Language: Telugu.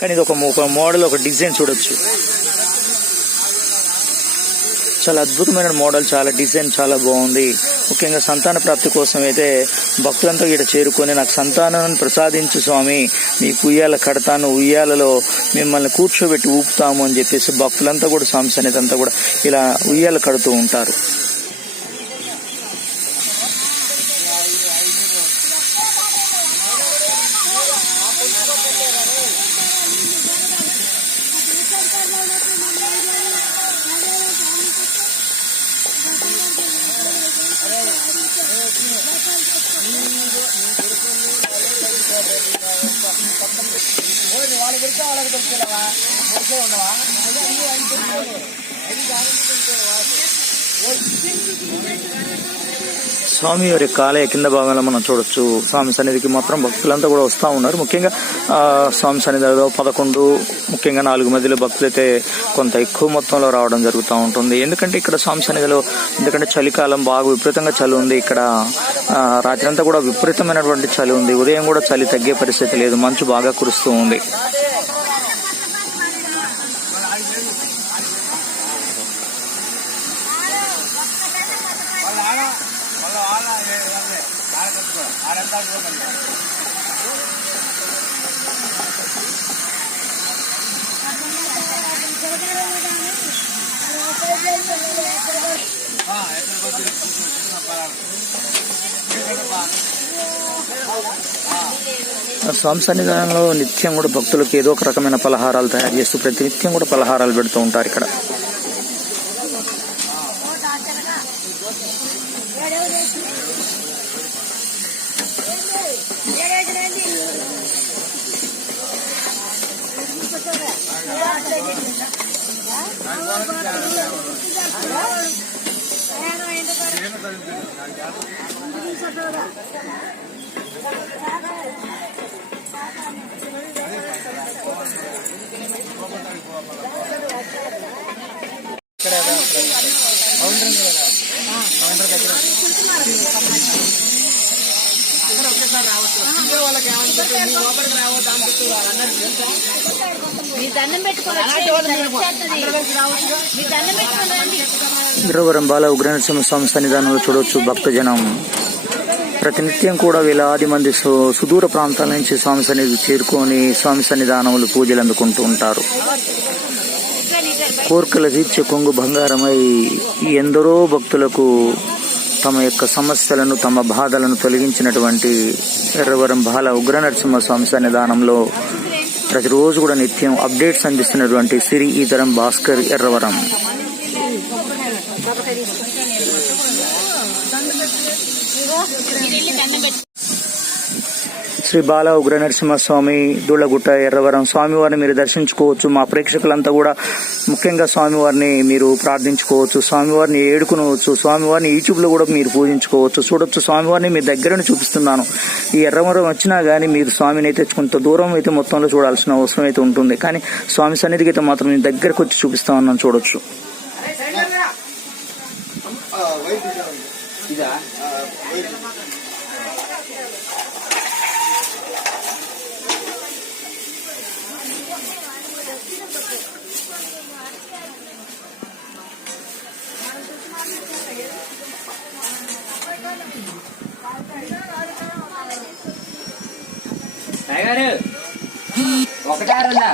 కానీ ఇది ఒక మోడల్, ఒక డిజైన్ చూడొచ్చు. చాలా అద్భుతమైన మోడల్, చాలా డిజైన్ చాలా బాగుంది. ముఖ్యంగా సంతాన ప్రాప్తి కోసం అయితే భక్తులంతా ఇక్కడ చేరుకొని నాకు సంతానాన్ని ప్రసాదించు స్వామి, మీకు ఉయ్యాల కడతాను, ఉయ్యాలలో మిమ్మల్ని కూర్చోబెట్టి ఊపుతాము అని చెప్పేసి భక్తులంతా కూడా స్వామి సన్నిధి అంతా కూడా ఇలా ఉయ్యాల కడుతూ ఉంటారు. స్వామి వారి కాలయ కింద భాగంలో మనం చూడొచ్చు. స్వామి సన్నిధికి మాత్రం భక్తులంతా కూడా వస్తూ ఉన్నారు. ముఖ్యంగా స్వామి సన్నిధిలో 11, ముఖ్యంగా 4 మధ్యలో భక్తులైతే కొంత ఎక్కువ మొత్తంలో రావడం జరుగుతూ ఉంటుంది. ఎందుకంటే ఇక్కడ స్వామి సన్నిధిలో ఎందుకంటే చలికాలం బాగా విపరీతంగా చలి ఉంది. ఇక్కడ రాత్రి అంతా కూడా విపరీతమైనటువంటి చలి ఉంది. ఉదయం కూడా చలి తగ్గే పరిస్థితి లేదు, మంచు బాగా కురుస్తూ ఉంది. స్వామి సన్నిధానంలో నిత్యం కూడా భక్తులకు ఏదో ఒక రకమైన పలహారాలు తయారు చేస్తూ ప్రతి నిత్యం కూడా పలహారాలు పెడుతూ ఉంటారు ఇక్కడ. ఇరవరం బాల ఉగ్రనరసింహ స్వామి సన్నిధానంలో చూడవచ్చు భక్తజనం ప్రతినిత్యం కూడా వేలాది మంది సుదూర ప్రాంతాల నుంచి స్వామి సన్నిధి చేరుకొని స్వామి సన్నిధానములు పూజలు అందుకుంటూ ఉంటారు. కోర్కెల తీర్చే కొంగు బంగారమై ఎందరో భక్తులకు తమ యొక్క సమస్యలను, తమ బాధలను తొలగించినటువంటి ఎర్రవరం బాల ఉగ్రనరసింహ స్వామి సన్నిధానంలో ప్రతిరోజు కూడా నిత్యం అప్డేట్స్ అందిస్తున్నటువంటి శ్రీ ఈతరం భాస్కర్ ఎర్రవరం. శ్రీ బాల ఉగ్రనరసింహస్వామి దూళ్లగుట్ట ఎర్రవరం స్వామివారిని మీరు దర్శించుకోవచ్చు. మా ప్రేక్షకులంతా కూడా ముఖ్యంగా స్వామివారిని మీరు ప్రార్థించుకోవచ్చు, స్వామివారిని ఏడుకునవచ్చు, స్వామివారిని యూట్యూబ్లో కూడా మీరు పూజించుకోవచ్చు. చూడొచ్చు, స్వామివారిని మీ దగ్గరని చూపిస్తున్నాను. ఈ ఎర్రవరం వచ్చినా కానీ మీరు స్వామిని అయితే కొంత దూరం అయితే మొత్తంలో చూడాల్సిన అవసరం అయితే ఉంటుంది. కానీ స్వామి సన్నిధికి అయితే మాత్రం మీ దగ్గరకు వచ్చి చూపిస్తామని చూడొచ్చు. ఒకటారుందా